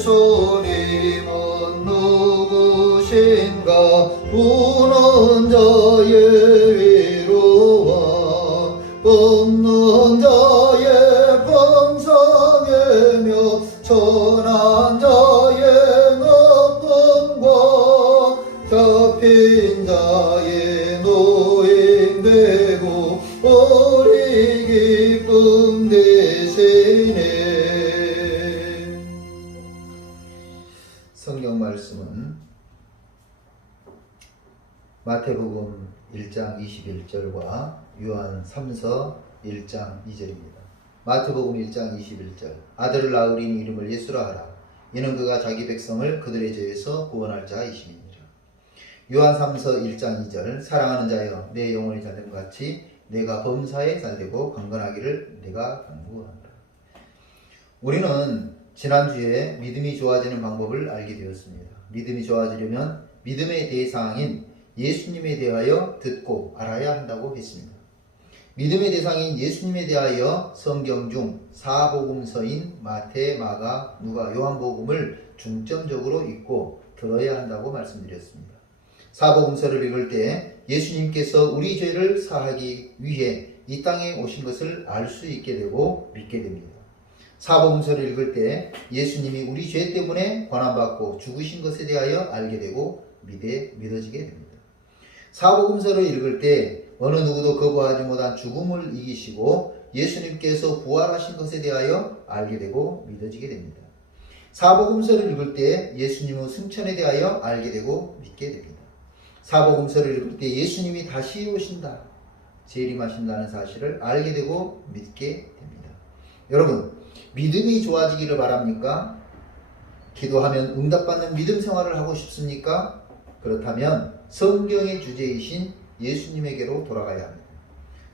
예수님은 누구신가 우는 자의 위로와 없는 자의 방상이며 천한 자의 나쁨과 잡힌 자의 노임되고 우리 기쁨 되시네. 성경 말씀은 마태복음 1장 21절과 요한 3서 1장 2절입니다. 마태복음 1장 21절 아들을 낳으리니 이름을 예수라 하라. 이는 그가 자기 백성을 그들의 죄에서 구원할 자이심이니라. 요한 3서 1장 2절 사랑하는 자여 내 영혼이 잘됨 같이 내가 범사에 잘되고 강건하기를 내가 간구한다. 우리는 지난주에 믿음이 좋아지는 방법을 알게 되었습니다. 믿음이 좋아지려면 믿음의 대상인 예수님에 대하여 듣고 알아야 한다고 했습니다. 믿음의 대상인 예수님에 대하여 성경 중 사복음서인 마태, 마가, 누가, 요한복음을 중점적으로 읽고 들어야 한다고 말씀드렸습니다. 사복음서를 읽을 때 예수님께서 우리 죄를 사하기 위해 이 땅에 오신 것을 알 수 있게 되고 믿게 됩니다. 사복음서를 읽을 때 예수님이 우리 죄 때문에 고난받고 죽으신 것에 대하여 알게 되고 믿어지게 됩니다. 사복음서를 읽을 때 어느 누구도 거부하지 못한 죽음을 이기시고 예수님께서 부활하신 것에 대하여 알게 되고 믿어지게 됩니다. 사복음서를 읽을 때 예수님의 승천에 대하여 알게 되고 믿게 됩니다. 사복음서를 읽을 때 예수님이 다시 오신다, 재림하신다는 사실을 알게 되고 믿게 됩니다. 여러분, 믿음이 좋아지기를 바랍니까? 기도하면 응답받는 믿음 생활을 하고 싶습니까? 그렇다면 성경의 주제이신 예수님에게로 돌아가야 합니다.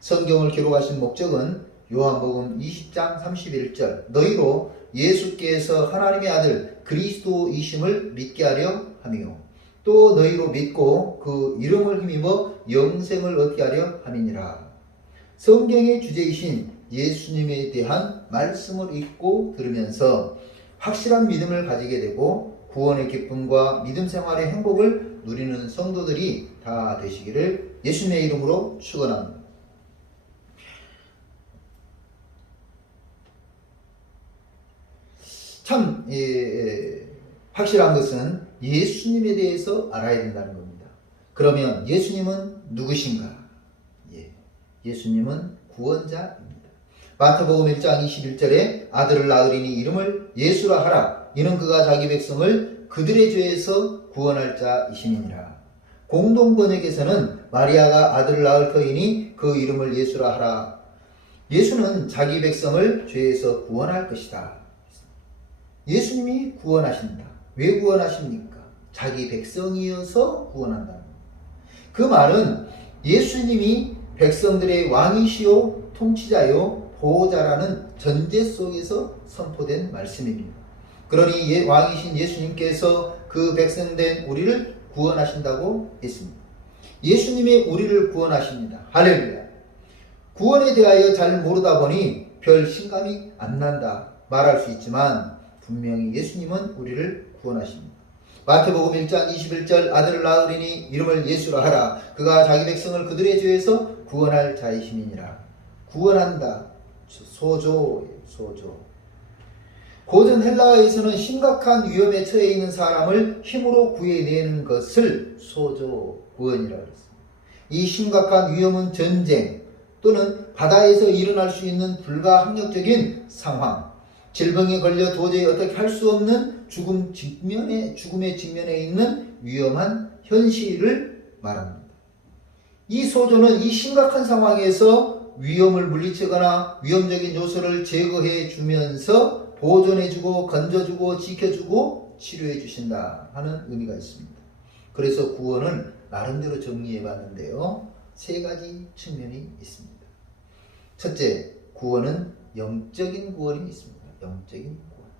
성경을 기록하신 목적은 요한복음 20장 31절 너희로 예수께서 하나님의 아들 그리스도이심을 믿게 하려 함이요 또 너희로 믿고 그 이름을 힘입어 영생을 얻게 하려 함이니라. 성경의 주제이신 예수님에 대한 말씀을 읽고 들으면서 확실한 믿음을 가지게 되고 구원의 기쁨과 믿음 생활의 행복을 누리는 성도들이 다 되시기를 예수님의 이름으로 축원합니다. 참 확실한 것은 예수님에 대해서 알아야 된다는 겁니다. 그러면 예수님은 누구신가? 예수님은 구원자입니다. 마태복음 1장 21절에 아들을 낳으리니 이름을 예수라 하라. 이는 그가 자기 백성을 그들의 죄에서 구원할 자이심이니라. 공동번역에서는 마리아가 아들을 낳을 터이니 그 이름을 예수라 하라. 예수는 자기 백성을 죄에서 구원할 것이다. 예수님이 구원하신다. 왜 구원하십니까? 자기 백성이어서 구원한다는 겁니다. 그 말은 예수님이 백성들의 왕이시요 통치자요 보호자라는 전제 속에서 선포된 말씀입니다. 그러니 왕이신 예수님께서 그 백성된 우리를 구원하신다고 했습니다. 예수님의 우리를 구원하십니다. 할렐루야. 구원에 대하여 잘 모르다 보니 별 실감이 안 난다 말할 수 있지만 분명히 예수님은 우리를 구원하십니다. 마태복음 1장 21절 아들을 낳으리니 이름을 예수라 하라. 그가 자기 백성을 그들의 죄에서 구원할 자이심이니라. 구원한다. 소조. 고전 헬라어에서는 심각한 위험에 처해 있는 사람을 힘으로 구해내는 것을 소조, 구원이라고 했습니다. 이 심각한 위험은 전쟁 또는 바다에서 일어날 수 있는 불가항력적인 상황, 질병에 걸려 도저히 어떻게 할 수 없는 죽음의 직면에 있는 위험한 현실을 말합니다. 이 소조는 이 심각한 상황에서 위험을 물리치거나 위험적인 요소를 제거해 주면서 보존해주고 건져주고 지켜주고 치료해 주신다 하는 의미가 있습니다. 그래서 구원을 나름대로 정리해 봤는데요. 세 가지 측면이 있습니다. 첫째, 구원은 영적인 구원이 있습니다. 영적인 구원.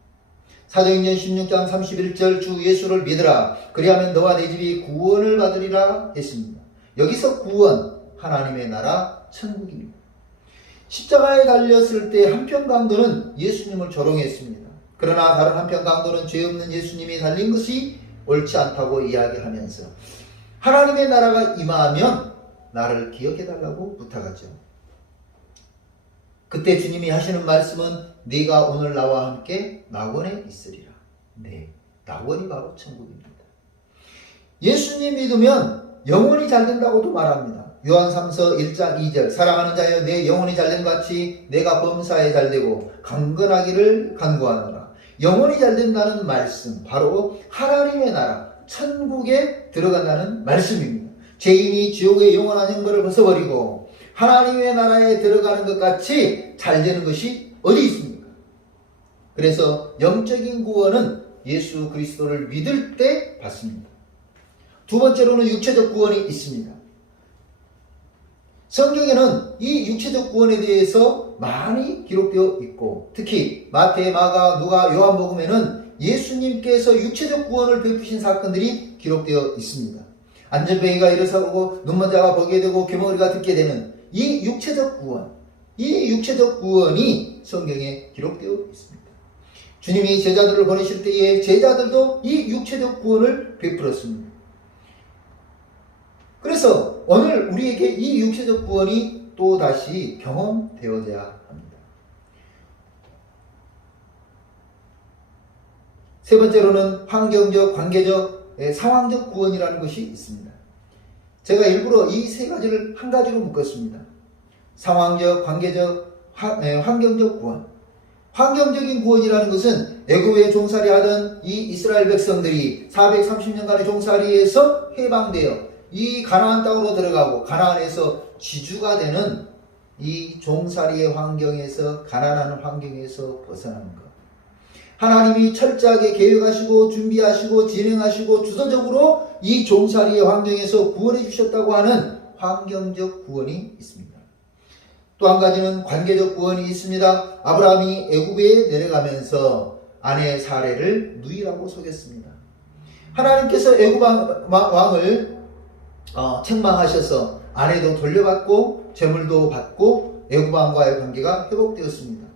사도행전 16장 31절 주 예수를 믿으라. 그리하면 너와 내 집이 구원을 받으리라 했습니다. 여기서 구원, 하나님의 나라, 천국입니다. 십자가에 달렸을 때 한편 강도는 예수님을 조롱했습니다. 그러나 다른 한편 강도는 죄 없는 예수님이 달린 것이 옳지 않다고 이야기하면서 하나님의 나라가 임하면 나를 기억해달라고 부탁하죠. 그때 주님이 하시는 말씀은 네가 오늘 나와 함께 낙원에 있으리라. 네, 낙원이 바로 천국입니다. 예수님 믿으면 영혼이 잘 된다고도 말합니다. 요한 3서 1장 2절 사랑하는 자여 내 영혼이 잘된 같이 내가 범사에 잘되고 강건하기를 간구하노라. 영혼이 잘된다는 말씀 바로 하나님의 나라 천국에 들어간다는 말씀입니다. 죄인이 지옥의 영원한 형벌을 벗어버리고 하나님의 나라에 들어가는 것 같이 잘되는 것이 어디 있습니까? 그래서 영적인 구원은 예수 그리스도를 믿을 때 받습니다. 두 번째로는 육체적 구원이 있습니다. 성경에는 이 육체적 구원에 대해서 많이 기록되어 있고 특히 마태, 마가, 누가, 요한복음에는 예수님께서 육체적 구원을 베푸신 사건들이 기록되어 있습니다. 안전뱅이가 일어서고 눈먼자가 보게 되고 귀머거리가 듣게 되는 이 육체적 구원, 이 육체적 구원이 성경에 기록되어 있습니다. 주님이 제자들을 보내실 때에 제자들도 이 육체적 구원을 베풀었습니다. 그래서 오늘 우리에게 이 육체적 구원이 또다시 경험되어져야 합니다. 세 번째로는 환경적, 관계적, 상황적 구원이라는 것이 있습니다. 제가 일부러 이 세 가지를 한 가지로 묶었습니다. 상황적, 관계적, 환경적 구원. 환경적인 구원이라는 것은 애굽에 종살이하던 이 이스라엘 백성들이 430년간의 종살이에서 해방되어 이 가나안 땅으로 들어가고 가나안에서 지주가 되는 이 종살이의 환경에서 가난한 환경에서 벗어나는 것. 하나님이 철저하게 계획하시고 준비하시고 진행하시고 주도적으로 이 종살이의 환경에서 구원해 주셨다고 하는 환경적 구원이 있습니다. 또 한 가지는 관계적 구원이 있습니다. 아브라함이 애굽에 내려가면서 아내 사레를 누이라고 속였습니다. 하나님께서 애굽 왕을 책망하셔서 아내도 돌려받고 재물도 받고 애굽 왕과의 관계가 회복되었습니다.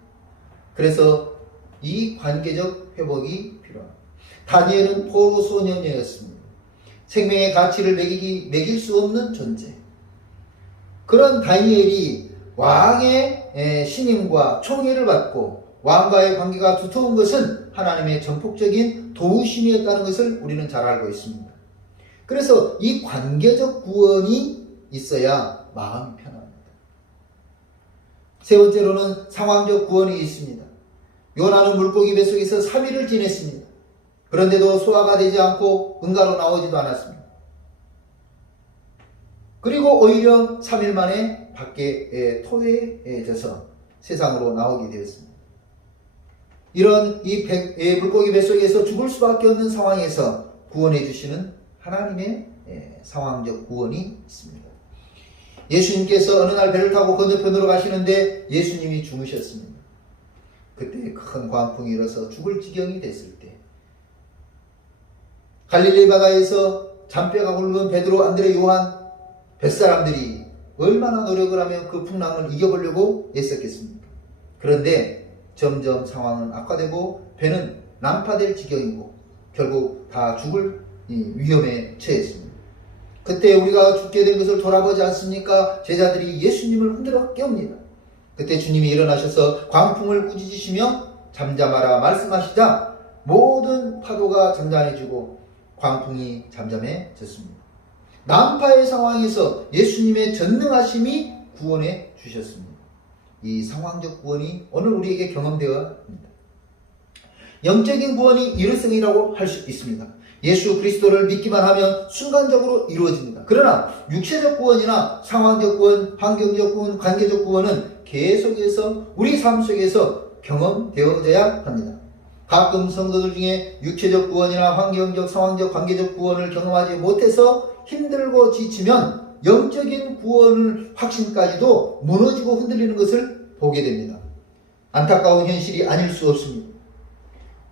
그래서 이 관계적 회복이 필요합니다. 다니엘은 포로 소년이었습니다. 생명의 가치를 매길 수 없는 존재. 그런 다니엘이 왕의 신임과 총애를 받고 왕과의 관계가 두터운 것은 하나님의 전폭적인 도우심이었다는 것을 우리는 잘 알고 있습니다. 그래서 이 관계적 구원이 있어야 마음이 편합니다. 세 번째로는 상황적 구원이 있습니다. 요나는 물고기 뱃속에서 3일을 지냈습니다. 그런데도 소화가 되지 않고 응가로 나오지도 않았습니다. 그리고 오히려 3일 만에 밖에 토해져서 세상으로 나오게 되었습니다. 이런 이 물고기 뱃속에서 죽을 수밖에 없는 상황에서 구원해 주시는 하나님의 상황적 구원이 있습니다. 예수님께서 어느 날 배를 타고 건너편으로 가시는데 예수님이 주무셨습니다. 그때 큰 광풍이 일어서 죽을 지경이 됐을 때 갈릴리 바다에서 잔뼈가 굵은 베드로, 안드레, 요한 뱃사람들이 얼마나 노력을 하며 그 풍랑을 이겨보려고 애썼겠습니까? 그런데 점점 상황은 악화되고 배는 난파될 지경이고 결국 다 죽을 위험에 처했습니다. 그때 우리가 죽게 된 것을 돌아보지 않습니까? 제자들이 예수님을 흔들어 깨웁니다. 그때 주님이 일어나셔서 광풍을 꾸짖으시며 잠잠하라 말씀하시자 모든 파도가 잠잠해지고 광풍이 잠잠해졌습니다. 난파의 상황에서 예수님의 전능하심이 구원해 주셨습니다. 이 상황적 구원이 오늘 우리에게 경험되어야 합니다. 영적인 구원이 일회성이라고 할 수 있습니다. 예수 그리스도를 믿기만 하면 순간적으로 이루어집니다. 그러나 육체적 구원이나 상황적 구원, 환경적 구원, 관계적 구원은 계속해서 우리 삶 속에서 경험되어져야 합니다. 가끔 성도들 중에 육체적 구원이나 환경적, 상황적, 관계적 구원을 경험하지 못해서 힘들고 지치면 영적인 구원을 확신까지도 무너지고 흔들리는 것을 보게 됩니다. 안타까운 현실이 아닐 수 없습니다.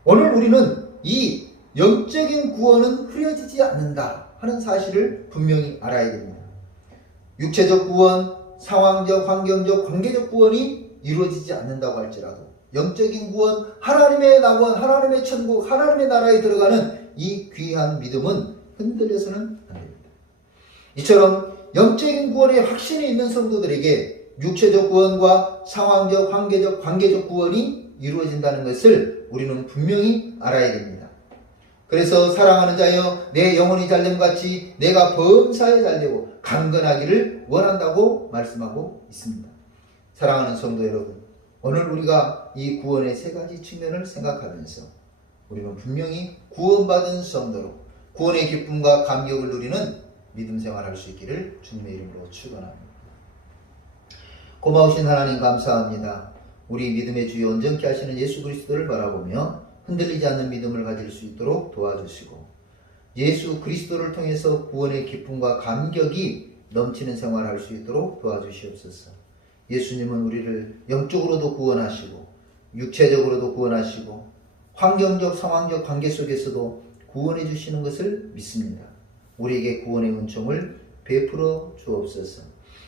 오늘 우리는 이 영적인 구원은 흐려지지 않는다 하는 사실을 분명히 알아야 됩니다. 육체적 구원, 상황적, 환경적, 관계적 구원이 이루어지지 않는다고 할지라도 영적인 구원, 하나님의 낙원, 하나님의 천국, 하나님의 나라에 들어가는 이 귀한 믿음은 흔들려서는 안 됩니다. 이처럼 영적인 구원의 확신이 있는 성도들에게 육체적 구원과 상황적, 관계적, 관계적 구원이 이루어진다는 것을 우리는 분명히 알아야 됩니다. 그래서 사랑하는 자여 내 영혼이 잘됨 같이 내가 범사에 잘되고 강건하기를 원한다고 말씀하고 있습니다. 사랑하는 성도 여러분, 오늘 우리가 이 구원의 세 가지 측면을 생각하면서 우리는 분명히 구원받은 성도로 구원의 기쁨과 감격을 누리는 믿음 생활할 수 있기를 주님의 이름으로 축원합니다. 고마우신 하나님 감사합니다. 우리 믿음의 주여 온전케 하시는 예수 그리스도를 바라보며 흔들리지 않는 믿음을 가질 수 있도록 도와주시고 예수 그리스도를 통해서 구원의 기쁨과 감격이 넘치는 생활을 할 수 있도록 도와주시옵소서. 예수님은 우리를 영적으로도 구원하시고 육체적으로도 구원하시고 환경적 상황적 관계 속에서도 구원해 주시는 것을 믿습니다. 우리에게 구원의 은총을 베풀어 주옵소서.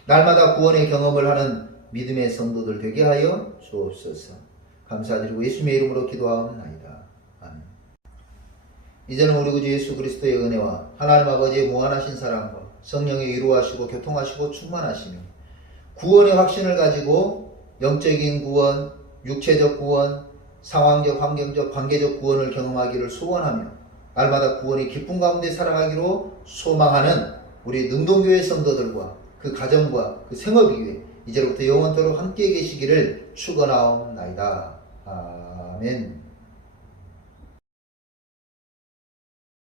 날마다 구원의 경험을 하는 믿음의 성도들 되게 하여 주옵소서. 감사드리고 예수님의 이름으로 기도하옵나이다. 아멘. 이제는 우리 구주 예수 그리스도의 은혜와 하나님 아버지의 무한하신 사랑과 성령의 위로하시고 교통하시고 충만하시며 구원의 확신을 가지고 영적인 구원, 육체적 구원, 상황적, 환경적, 관계적 구원을 경험하기를 소원하며 날마다 구원의 기쁨 가운데 살아가기로 소망하는 우리 능동교회 성도들과 그 가정과 그 생업이 위해 이제로부터 영원토록 함께 계시기를 축원하옵나이다. 아멘.